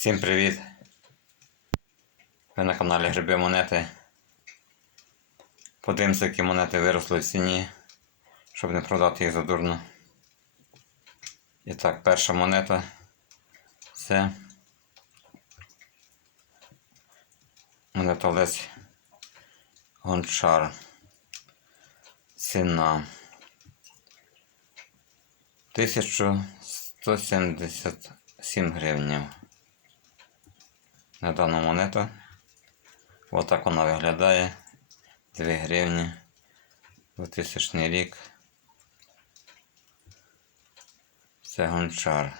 Всім привіт! Ви на каналі Гриби Монети. Подивимося, які монети виросли в ціні, щоб не продати їх задурно. І так, перша монета це монета Олесь Гончар. Ціна 1177 гривень на дану монету. Отак вона виглядає. 2 гривні. 2000 рік. Це гончар.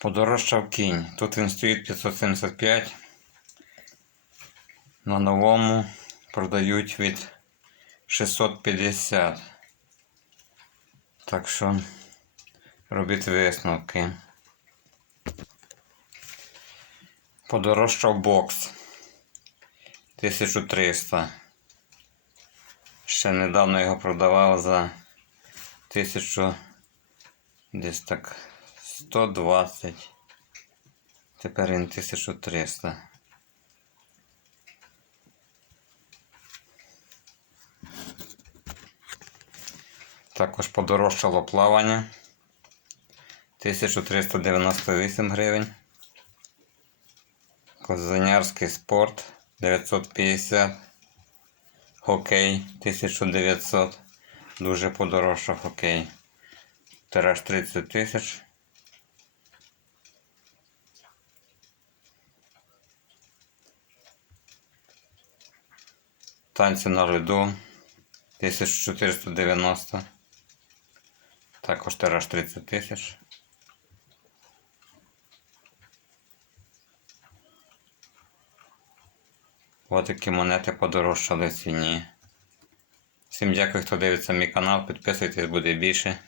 Подорожчав кінь. Тут він стоїть 575. На новому продають від 650. Так що робіть висновки. Подорожчав бокс 1300. Ще недавно його продавав за 1000 десь так 120. Тепер він 1300. Також подорожчало плавання 1398 гривень. Козанярський спорт 950. Хокей 1900. Дуже подорожчав хокей. Тираж 30 тисяч. Танці на льоду 1490. Також тираж 30 тисяч. Ось такі монети подорожчали ціні. Всім дякую, хто дивиться мій канал. Підписуйтесь, буде більше.